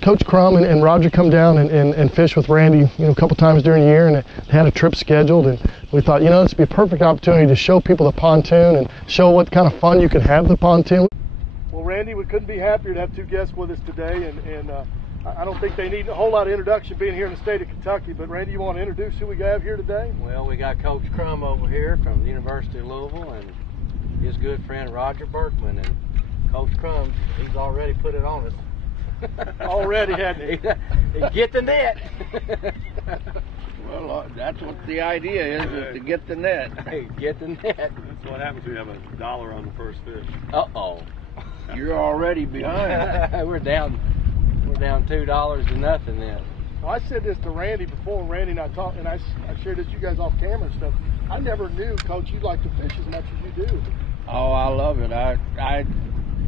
Coach Crum and Roger come down and fish with Randy, a couple times during the year, and had a trip scheduled, and we thought, this would be a perfect opportunity to show people the pontoon and show what kind of fun you can have with the pontoon. Well, Randy, we couldn't be happier to have two guests with us today, and I don't think they need a whole lot of introduction being here in the state of Kentucky, but Randy, you want to introduce who we have here today? Well, we got Coach Crum over here from the University of Louisville and his good friend Roger Burkman, and Coach Crum, he's already put it on us. Already, hadn't he? Get the net. Well, that's what the idea is to get the net. Hey, get the net. That's what happens when you have $1 on the first fish. Uh-oh. You're already behind. We're down $2 to nothing then. Well, I said this to Randy before, and Randy and I talked, and I shared this with you guys off camera and stuff. I never knew, Coach, you'd like to fish as much as you do. Oh, I love it. I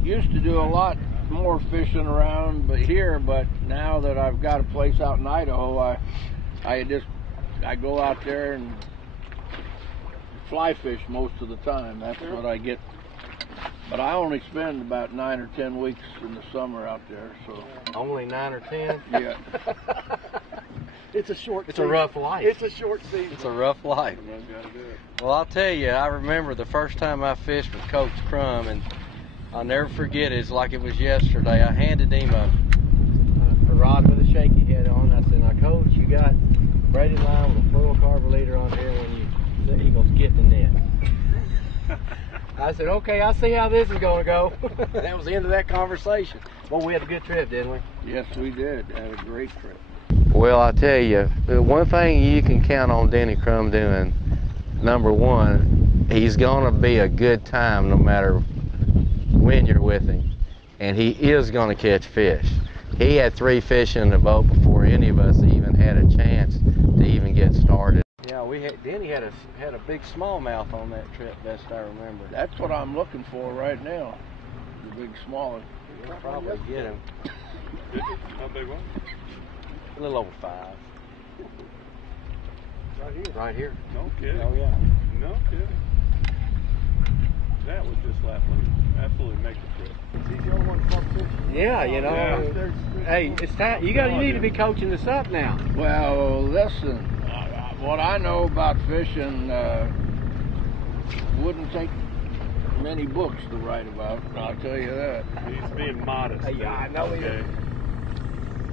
used to do a lot more fishing around but now that I've got a place out in Idaho, I go out there and fly fish most of the time. That's what I get. But I only spend about 9 or 10 weeks in the summer out there. So only 9 or 10? Yeah. It's a short season. A rough life. It's a short season. It's a rough life. Well, I'll tell you, I remember the first time I fished with Coach Crum, and I'll never forget it. It's like it was yesterday. I handed him a rod with a shaky head on. I said, "Now, Coach, you got braided line with a fluorocarbon leader on here." He goes, "Get the net." I said, "Okay, I see how this is going to go." That was the end of that conversation. Well, we had a good trip, didn't we? Yes, we did. Had a great trip. Well, I tell you, the one thing you can count on Denny Crum doing, number one, he's going to be a good time no matter when you're with him, and he is going to catch fish. He had 3 fish in the boat before any of us even had a chance to even get started. Yeah, Denny had a big smallmouth on that trip, best I remember. That's what I'm looking for right now. The big smaller. We'll probably get him. How big one? A little over 5. Right here. Right here. No kidding. Oh yeah. No kidding. That would just absolutely make the trip. He's the only one to talk fish. Yeah, Yeah. Hey, it's time. You need to be coaching this up now. Well, listen, what I know about fishing wouldn't take many books to write about, I'll tell you that. He's being modest. Yeah, I know he Okay. is.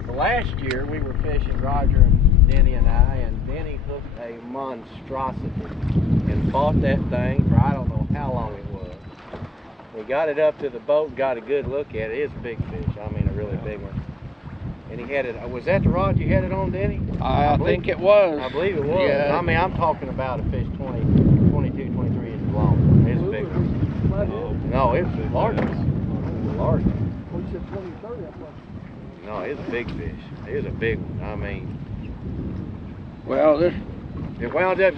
Well, last year we were fishing, Roger and Denny and I, and Denny hooked a monstrosity and fought that thing for I don't know how long it was. We got it up to the boat, got a good look at it. It's a big fish, I mean a really big one. And he had it, was that the rod you had it on, Denny? I think it was. I believe it was. Yeah. I mean, I'm talking about a fish 22, 23 inches long. It's a big one. No, it's a large one. Large one. Well, you said 20, 30, that's what. No, it's a big fish. It's a big one. I mean, Well, you wound up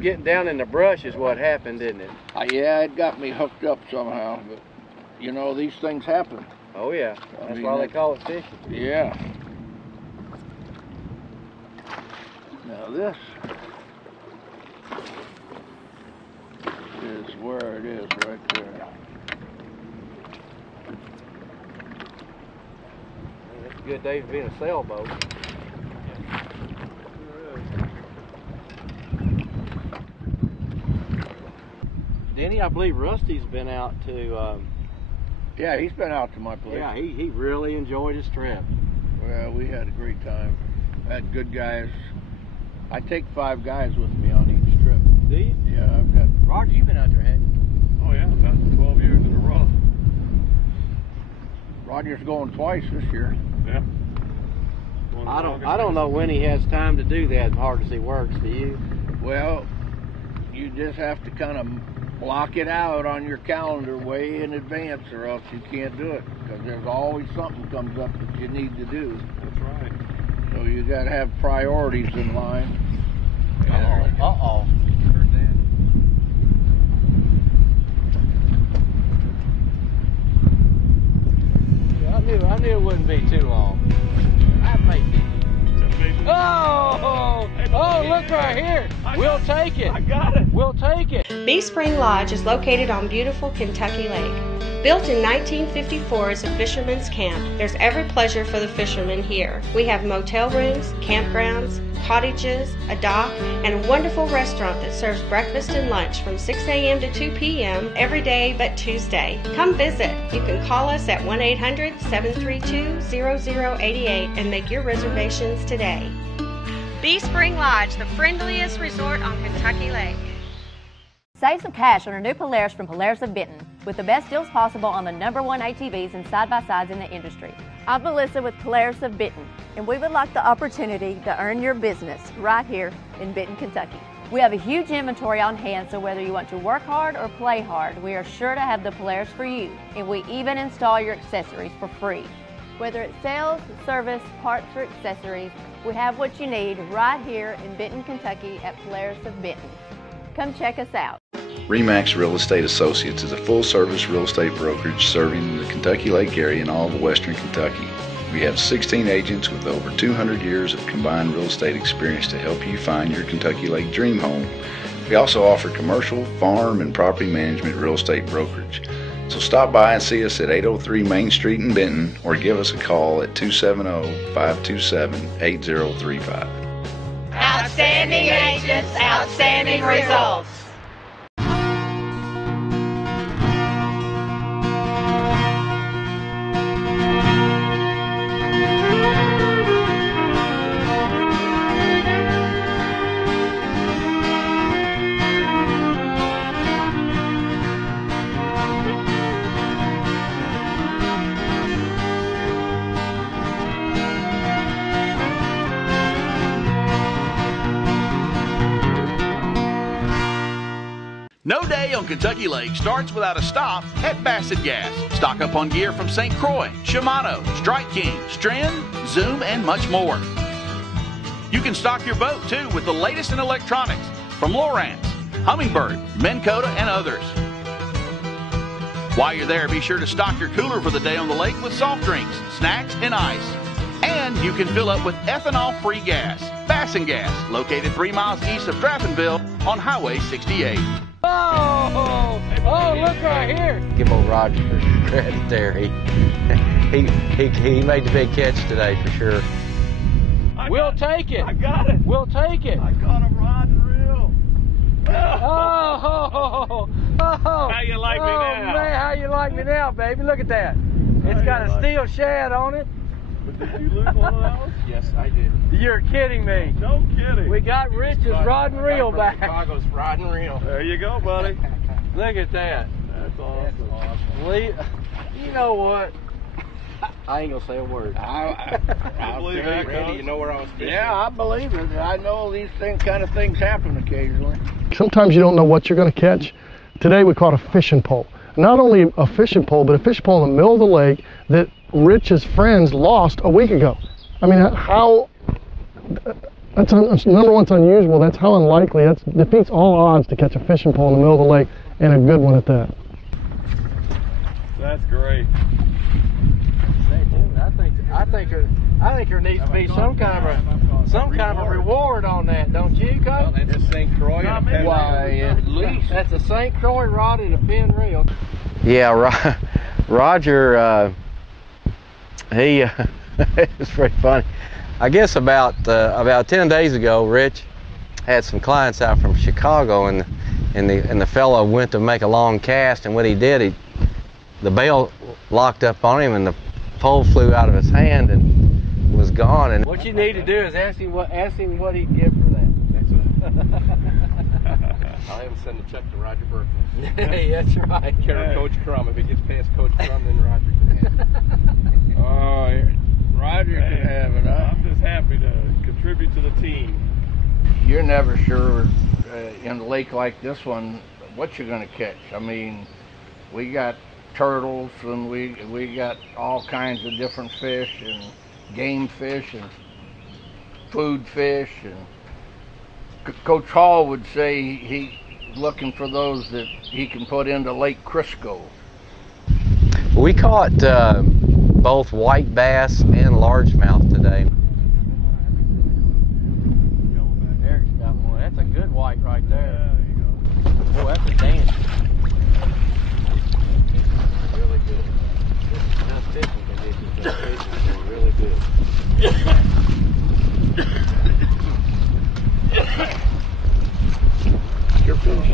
getting down in the brush is what happened, didn't it? yeah, it got me hooked up somehow, but these things happen. Oh yeah, I that's mean, why they call it fishing. Yeah. Now this is where it is right there. It's a good day for being a sailboat. Denny, I believe Rusty's been out to. Yeah, he's been out to my place. Yeah, he really enjoyed his trip. Well, we had a great time. Had good guys. I take 5 guys with me on each trip. Do you? Yeah, I've got. Roger, you've been out there, haven't you? Oh yeah, about 12 years in a row. Roger's going twice this year. Yeah. I don't know when he has time to do that as hard as he works. Do you? Well, you just have to kind of block it out on your calendar way in advance, or else you can't do it, because there's always something comes up that you need to do. That's right. So you got to have priorities in line. Uh-oh. Yeah, I knew it wouldn't be too long. I make it. Oh, look right here. We'll take it. I got it. We'll take it. Bee Spring Lodge is located on beautiful Kentucky Lake. Built in 1954 as a fisherman's camp, there's every pleasure for the fishermen here. We have motel rooms, campgrounds, cottages, a dock, and a wonderful restaurant that serves breakfast and lunch from 6 a.m. to 2 p.m. every day but Tuesday. Come visit. You can call us at 1-800-732-0088 and make your reservations today. Bee Spring Lodge, the friendliest resort on Kentucky Lake. Save some cash on our new Polaris from Polaris of Benton with the best deals possible on the #1 ATVs and side-by-sides in the industry. I'm Melissa with Polaris of Benton, and we would like the opportunity to earn your business right here in Benton, Kentucky. We have a huge inventory on hand, so whether you want to work hard or play hard, we are sure to have the Polaris for you, and we even install your accessories for free. Whether it's sales, service, parts, or accessories, we have what you need right here in Benton, Kentucky at Polaris of Benton. Come check us out. RE/MAX Real Estate Associates is a full-service real estate brokerage serving the Kentucky Lake area and all of western Kentucky. We have 16 agents with over 200 years of combined real estate experience to help you find your Kentucky Lake dream home. We also offer commercial, farm, and property management real estate brokerage. So stop by and see us at 803 Main Street in Benton or give us a call at 270-527-8035. Outstanding agents, outstanding results. No day on Kentucky Lake starts without a stop at Bassett Gas. Stock up on gear from St. Croix, Shimano, Strike King, Stren, Zoom, and much more. You can stock your boat too with the latest in electronics from Lowrance, Humminbird, Minn Kota, and others. While you're there, be sure to stock your cooler for the day on the lake with soft drinks, snacks, and ice. And you can fill up with ethanol-free gas. Bassett Gas, located 3 miles east of Draftonville on Highway 68. Oh, look right here. Give old Roger credit there. He made the big catch today for sure. We'll take it. I got it. We'll take it. I got a rod and reel. Oh. How you like me now? Oh, man, how you like me now, baby? Look at that. It's got a steel shad on it. Did you lose one of those? Yes, I did. You're kidding me. No kidding. We got Rich's rod and reel back. Chicago's rod and reel. There you go, buddy. Look at that. That's awesome. You know what? I ain't gonna say a word. I believe that, Randy, you know where I was fishing. Yeah, I believe it. I know these kind of things happen occasionally. Sometimes you don't know what you're going to catch. Today we caught a fishing pole. Not only a fishing pole, but a fishing pole in the middle of the lake that Rich's friends lost a week ago. I mean, number one, it's unusual. That's how unlikely. That defeats all odds to catch a fishing pole in the middle of the lake, and a good one at that. That's great. I think there needs to be some kind of a reward on that, don't you, Coach? Well, that's a St. Croix and a pin Why, at least that's a St. Croix rod and a pin reel. Yeah, Roger, it's pretty funny. I guess about 10 days ago, Rich had some clients out from Chicago, and the fellow went to make a long cast, and what he did, the bail locked up on him, and the pole flew out of his hand and was gone. And what you need to do is ask him what he'd give for that. I'll even send a check to Roger Burkman. Hey, that's right. Carry Coach Crum. If he gets past Coach Crum, then Roger can have it. Oh, Roger can have it. I'm just happy to contribute to the team. You're never sure in a lake like this one what you're going to catch. I mean, we got turtles and we got all kinds of different fish and game fish and food fish, and Coach Hall would say he's looking for those that he can put into Lake Crisco. we caught both white bass and largemouth today. Eric's got one. That's a good white right there. Yeah, there you go. Oh, that's a dance. Really good. Not fishing conditions, but fishing is really good. Your fish.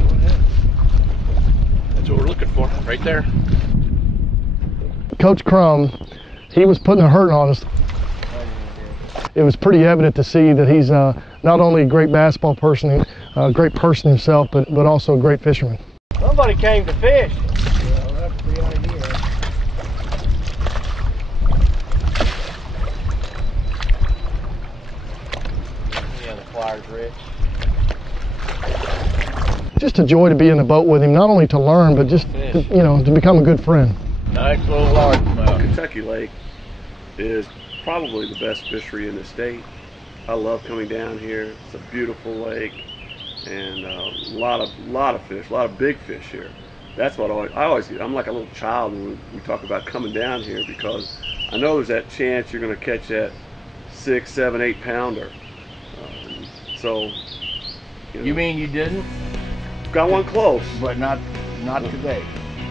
That's what we're looking for, right there. Coach Crum, he was putting a hurting on us. It was pretty evident to see that he's not only a great basketball person, a great person himself, but also a great fisherman. Somebody came to fish. Well, that's the idea. Yeah, the flyer's rich. Just a joy to be in the boat with him, not only to learn, but just to, to become a good friend. Nice little largemouth. Kentucky Lake is probably the best fishery in the state. I love coming down here. It's a beautiful lake, and a lot of fish, a lot of big fish here. That's what I'm like a little child when we talk about coming down here, because I know there's that chance you're going to catch that 6, 7, 8 pounder. You mean you didn't? Got one close, But not today.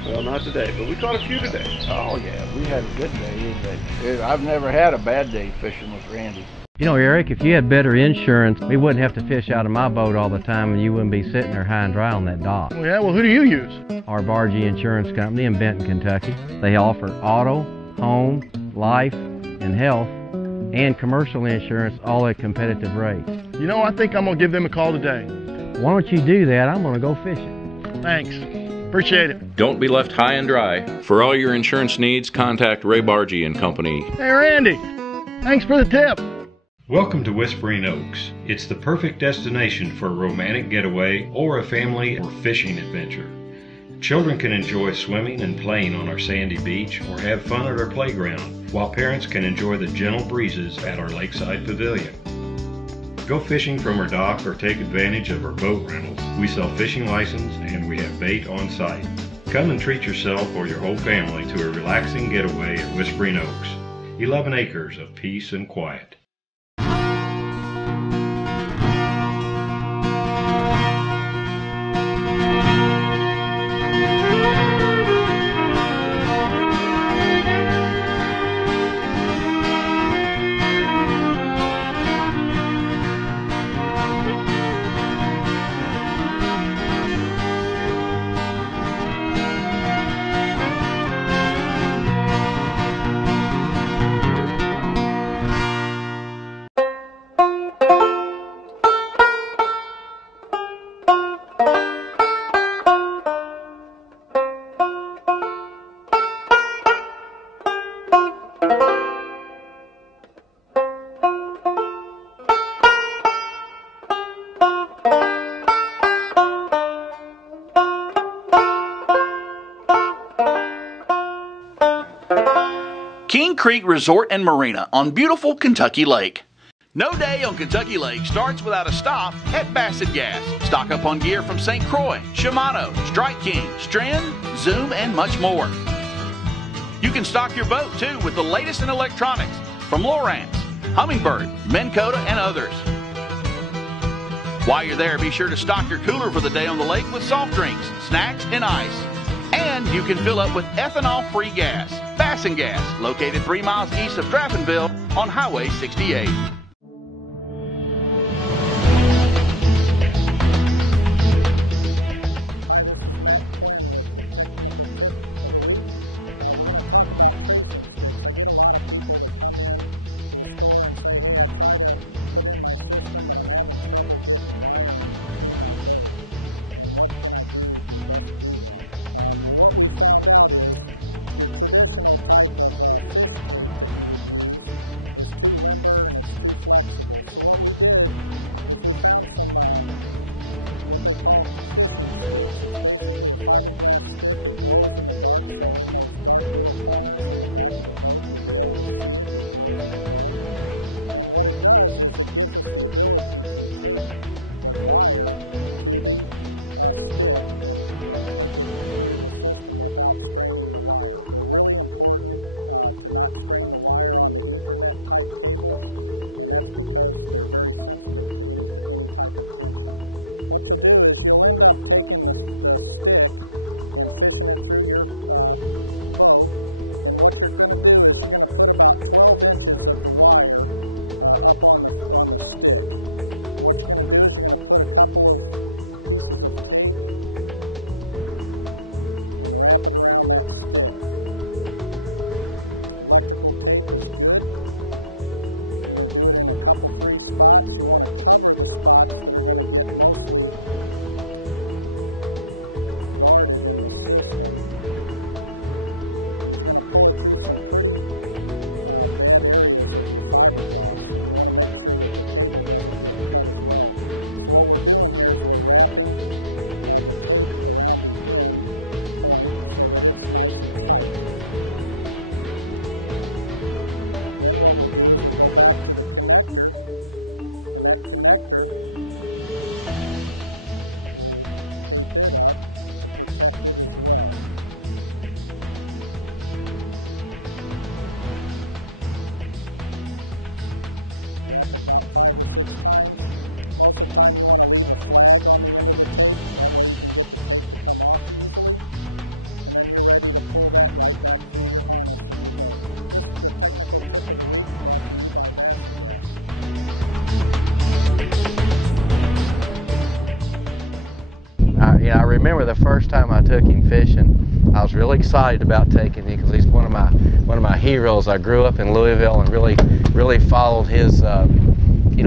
well, not today, but we caught a few today. Oh yeah, we had a good day. I've never had a bad day fishing with Randy. You know, Eric, if you had better insurance, we wouldn't have to fish out of my boat all the time, and you wouldn't be sitting there high and dry on that dock. Well, yeah, well, who do you use? Our Bargee Insurance Company in Benton, Kentucky. They offer auto, home, life, and health, and commercial insurance, all at competitive rates. You know, I think I'm going to give them a call today. Why don't you do that? I'm going to go fishing. Thanks. Appreciate it. Don't be left high and dry. For all your insurance needs, contact Ray Bargee and Company. Hey, Randy, thanks for the tip. Welcome to Whispering Oaks. It's the perfect destination for a romantic getaway or a family or fishing adventure. Children can enjoy swimming and playing on our sandy beach or have fun at our playground, while parents can enjoy the gentle breezes at our lakeside pavilion. Go fishing from our dock or take advantage of our boat rentals. We sell fishing license and we have bait on site. Come and treat yourself or your whole family to a relaxing getaway at Whispering Oaks. 11 acres of peace and quiet. King Creek Resort and Marina on beautiful Kentucky Lake. No day on Kentucky Lake starts without a stop at Bassett Gas. Stock up on gear from St. Croix, Shimano, Strike King, Strand, Zoom, and much more. You can stock your boat too with the latest in electronics from Lowrance, Humminbird, Minn Kota, and others. While you're there, be sure to stock your cooler for the day on the lake with soft drinks, snacks, and ice. And you can fill up with ethanol-free gas. Bassin Gas, located 3 miles east of Draftonville on Highway 68. remember the first time I took him fishing, I was really excited about taking him because he's one of my heroes. I grew up in Louisville and really followed his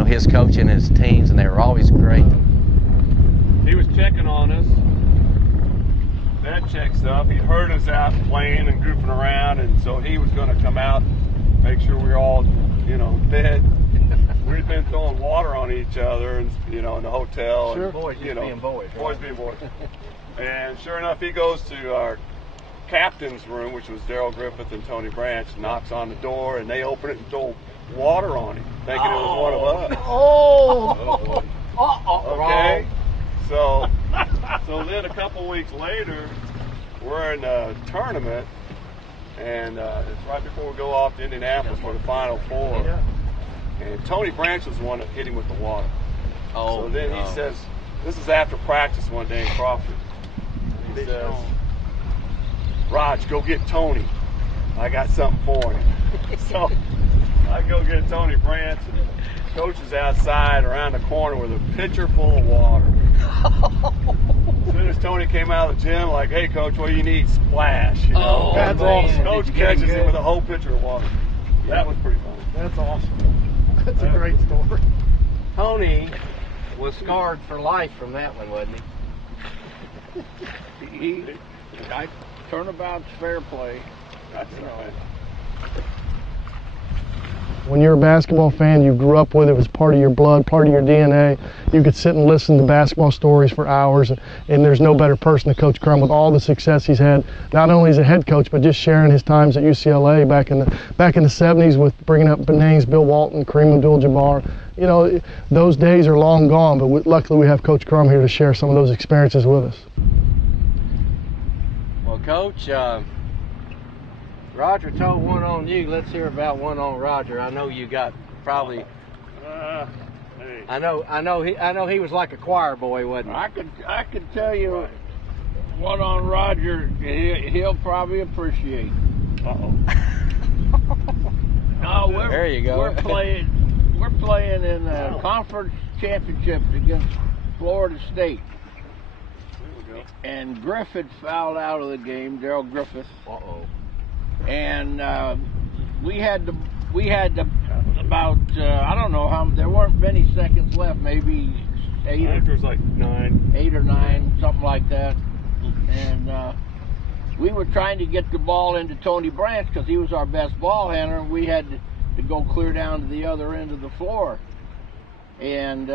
his coaching, his teams, and they were always great. He was checking on us. That check stuff. He heard us out playing and goofing around, and so he was going to come out, make sure we were all, fed. We'd been throwing water on each other, and in the hotel. Sure. And, boys being boys. Right? Boys being boys. And sure enough, he goes to our captain's room, which was Daryl Griffith and Tony Branch, knocks on the door, and they open it and throw water on him, thinking it was one of us. Oh! Okay. So then a couple weeks later, we're in a tournament, and it's right before we go off to Indianapolis for the Final Four. And Tony Branch was the one that hit him with the water. Oh, so then he says, this is after practice one day in Crawford. And he says, Raj, go get Tony. I got something for him. So I go get Tony Branch, and Coach is outside around the corner with a pitcher full of water. As soon as Tony came out of the gym, like, hey, Coach, what do you need? Splash. Oh, that's awesome. Coach catches him with a whole pitcher of water. That was pretty funny. That's awesome. That's a great story. Tony was scarred for life from that one, wasn't he? Turnabout's fair play. That's right. When you're a basketball fan, you grew up with it, was part of your blood, part of your DNA. You could sit and listen to basketball stories for hours, and there's no better person than Coach Crum with all the success he's had, not only as a head coach, but just sharing his times at UCLA back in the 70s with bringing up names, Bill Walton, Kareem Abdul-Jabbar. Those days are long gone, but luckily we have Coach Crum here to share some of those experiences with us. Well, Coach, Roger told one on you. Let's hear about one on Roger. I know you got probably. Hey. I know he was like a choir boy, wasn't he? I could tell you one on Roger. He'll probably appreciate. No, there you go. We're playing in a conference championship against Florida State. There we go. And Griffith fouled out of the game. Daryl Griffith. And we had about I don't know how, there weren't many seconds left, maybe 8 I think there was like 9. 8 or 9, something like that. And we were trying to get the ball into Tony Branch because he was our best ball handler, and we had to go clear down to the other end of the floor. And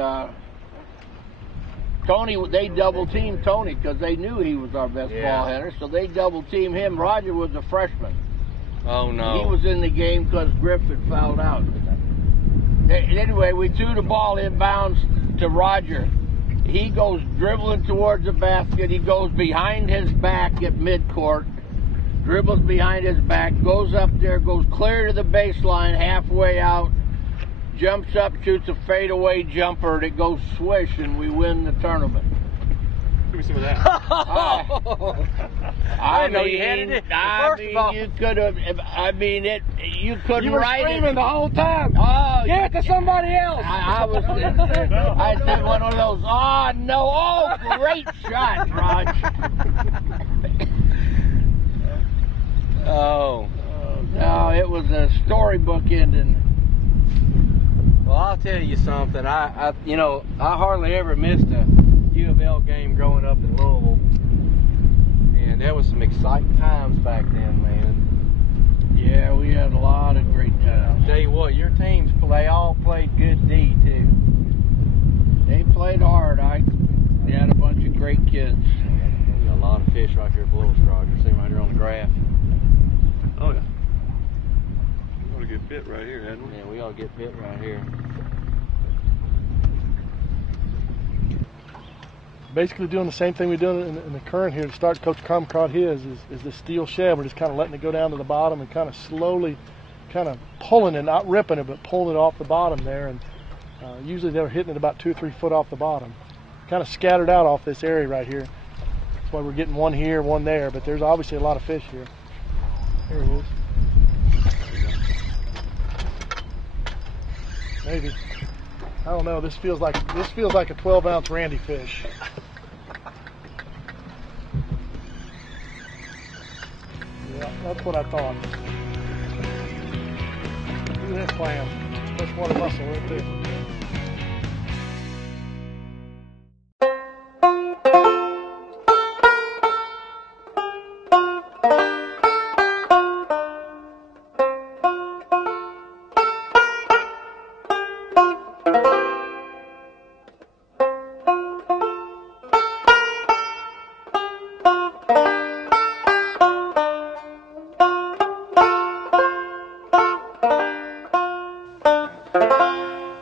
Tony, they double teamed Tony because they knew he was our best ball handler, so they double teamed him. Roger was a freshman. Oh no! He was in the game because Griffith fouled out. Anyway, we threw the ball inbounds to Roger. He goes dribbling towards the basket. He goes behind his back at midcourt, dribbles behind his back, goes up there, goes clear to the baseline, halfway out, jumps up, shoots a fadeaway jumper that goes swish, and we win the tournament. Give me some of that. I didn't know you had it. First of all, you could have. I mean, you couldn't You were write screaming it. the whole time. Oh, Give it to somebody else. I was. I said one of those. Oh no! Oh, great shot, Raj. Oh. No, it was a storybook ending. Well, I'll tell you something. I hardly ever missed a U of L game growing up in Louisville, and there was some exciting times back then, man. Yeah, we had a lot of great times. Tell you what, your teams, they all played good D too. They played hard. They had a bunch of great kids. We got a lot of fish right here at Bulls, Roger. See them right here on the graph. Oh yeah. We ought to get bit right here, hadn't we? Yeah, we ought to get bit right here. Basically doing the same thing we do in the current here to start. Coach Crum caught his is the steel shed. We're just kind of letting it go down to the bottom and kind of slowly kind of pulling it, not ripping it, but pulling it off the bottom there. And usually they're hitting it about 2 or 3 foot off the bottom. Kind of scattered out off this area right here. That's why we're getting one here, one there, but there's obviously a lot of fish here. Here it is. Maybe. I don't know. This feels like a 12-ounce Randy fish. Yeah, that's what I thought. Look at this clam. Freshwater mussel right there.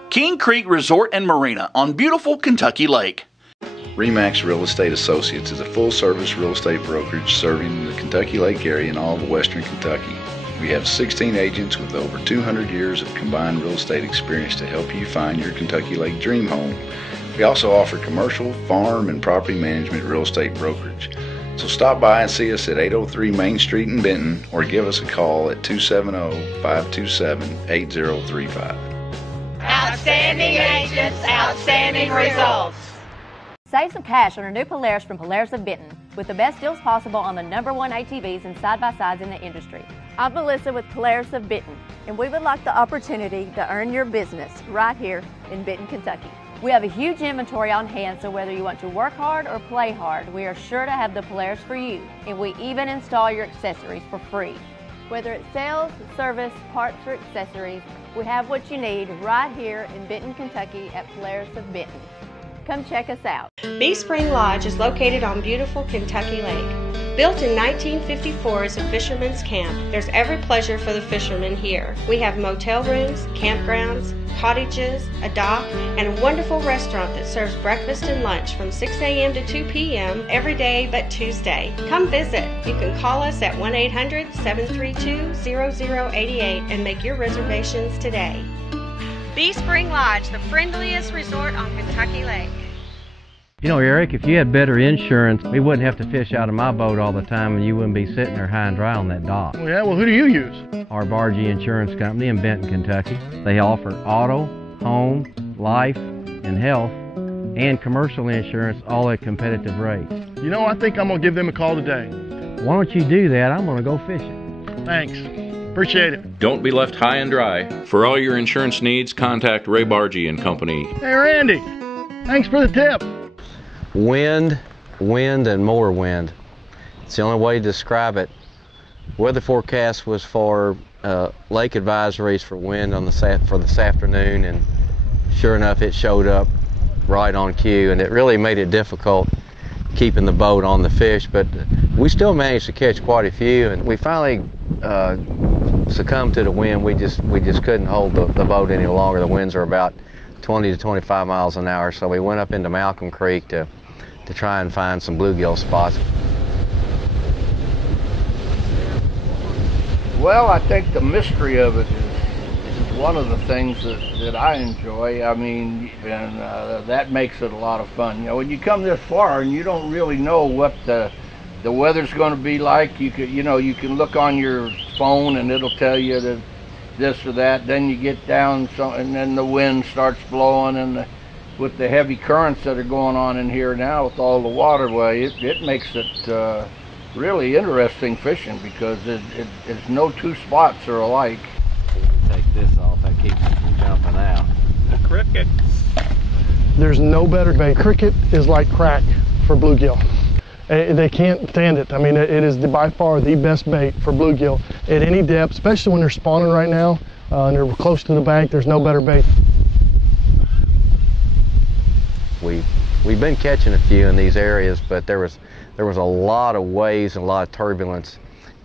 King Creek Resort and Marina on beautiful Kentucky Lake. RE/MAX Real Estate Associates is a full-service real estate brokerage serving the Kentucky Lake area and all of western Kentucky. We have 16 agents with over 200 years of combined real estate experience to help you find your Kentucky Lake dream home. We also offer commercial, farm, and property management real estate brokerage. So stop by and see us at 803 Main Street in Benton or give us a call at 270-527-8035. Outstanding agents, outstanding results. Save some cash on our new Polaris from Polaris of Benton with the best deals possible on the #1 ATVs and side-by-sides in the industry. I'm Melissa with Polaris of Benton, and we would like the opportunity to earn your business right here in Benton, Kentucky. We have a huge inventory on hand, so whether you want to work hard or play hard, we are sure to have the Polaris for you, and we even install your accessories for free. Whether it's sales, service, parts, or accessories, we have what you need right here in Benton, Kentucky at Polaris of Benton. Come check us out. Bee Spring Lodge is located on beautiful Kentucky Lake. Built in 1954 as a fisherman's camp, there's every pleasure for the fishermen here. We have motel rooms, campgrounds, cottages, a dock, and a wonderful restaurant that serves breakfast and lunch from 6 a.m. to 2 p.m. every day but Tuesday. Come visit. You can call us at 1-800-732-0088 and make your reservations today. Bee Spring Lodge, the friendliest resort on Kentucky Lake. You know, Eric, if you had better insurance, we wouldn't have to fish out of my boat all the time and you wouldn't be sitting there high and dry on that dock. Oh, yeah, well, who do you use? Our Bargee Insurance Company in Benton, Kentucky. They offer auto, home, life, and health, and commercial insurance, all at competitive rates. You know, I think I'm going to give them a call today. Why don't you do that? I'm going to go fishing. Thanks. Appreciate it. Don't be left high and dry. For all your insurance needs, contact Ray Bargee and Company. Hey, Randy. Thanks for the tip. Wind, and more wind. It's the only way to describe it. Weather forecast was for lake advisories for wind on for this afternoon, and sure enough, it showed up right on cue, and it really made it difficult keeping the boat on the fish, but we still managed to catch quite a few, and we finally succumbed to the wind. We just couldn't hold the boat any longer. The winds are about 20 to 25 miles an hour, so we went up into Malcolm Creek to try and find some bluegill spots. Well, I think the mystery of it is one of the things that I enjoy. I mean, and that makes it a lot of fun. You know, when you come this far and you don't really know what the weather's going to be like, you can look on your phone and it'll tell you that this or that. Then you get down, and then the wind starts blowing, and with the heavy currents that are going on in here now with all the waterway, it makes it really interesting fishing, because it's no two spots are alike. Take this off, that keeps it from jumping out. The cricket. There's no better bait. Cricket is like crack for bluegill. They can't stand it. I mean, it is by far the best bait for bluegill at any depth, especially when they're spawning right now and they're close to the bank. There's no better bait. We've been catching a few in these areas, but there was a lot of waves and a lot of turbulence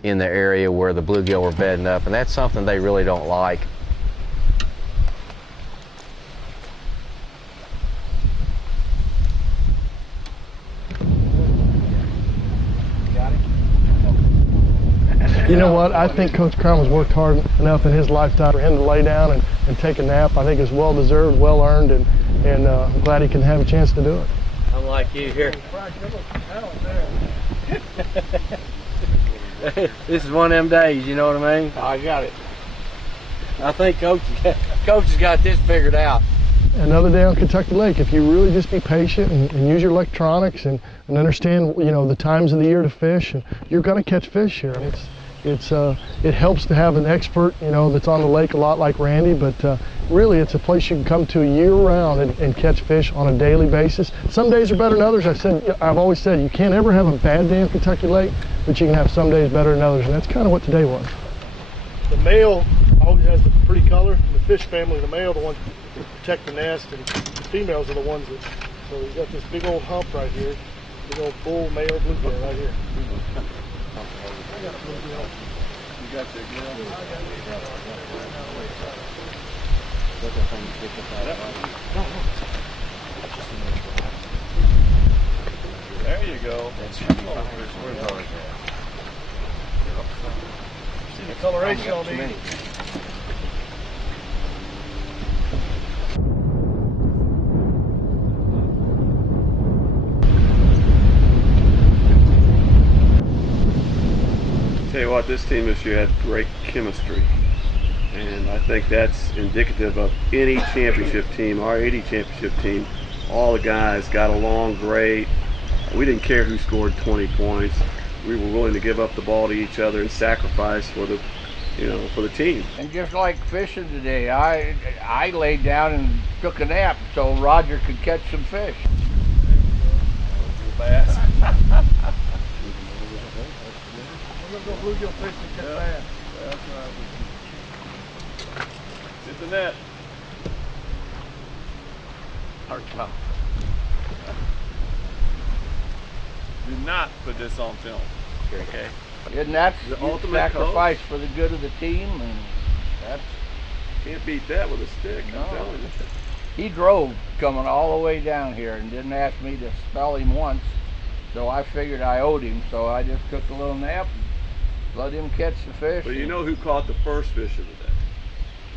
in the area where the bluegill were bedding up, and that's something they really don't like. You know what? I think Coach Crum has worked hard enough in his lifetime for him to lay down and take a nap. I think it's well deserved, well earned, and I'm glad he can have a chance to do it. I'm like you here. This is one of them days, you know what I mean? I got it. I think Coach has got this figured out. Another day on Kentucky Lake. If you really just be patient and use your electronics and understand, you know, the times of the year to fish, and you're going to catch fish here. I mean, it helps to have an expert, you know, that's on the lake a lot like Randy, but really it's a place you can come to year-round and catch fish on a daily basis. Some days are better than others. I've always said you can't ever have a bad day in Kentucky Lake, but you can have some days better than others, and that's kind of what today was. The male always has the pretty color. In the fish family, the male, the ones that protect the nest, and the females are the ones that, so he's got this big old hump right here, big old bull male bluegill right here. I got a bluegill. You got your gill? There you go. See the coloration on these? Tell you what, this team this year had great chemistry, and I think that's indicative of any championship team. Our 80 championship team, all the guys got along great. We didn't care who scored 20 points. We were willing to give up the ball to each other and sacrifice for the, you know, for the team. And just like fishing today, I laid down and took a nap so Roger could catch some fish. Bass. We're going to go bluegill fish and catch bass. That's right. Hit the net. Hard top. Do not put this on film. Okay. Isn't that The the ultimate sacrifice for the good of the team? And that's Can't beat that with a stick, No. I'm telling you. He drove coming all the way down here and didn't ask me to spell him once, so I figured I owed him, so I just took a little nap and let him catch the fish. But you know who caught the first fish of the day?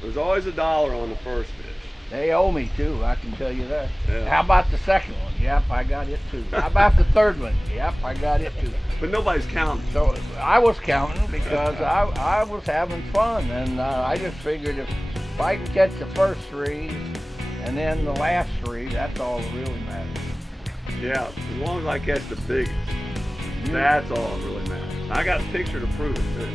There's always $1 on the first fish. They owe me too, I can tell you that. Yeah. How about the second one? Yep, I got it too. How about the third one? Yep, I got it too. But nobody's counting. So I was counting because I was having fun, and I just figured if I can catch the first 3 and then the last 3, that's all that really matters. Yeah, as long as I catch the biggest, that's all that really matters. I got a picture to prove it too.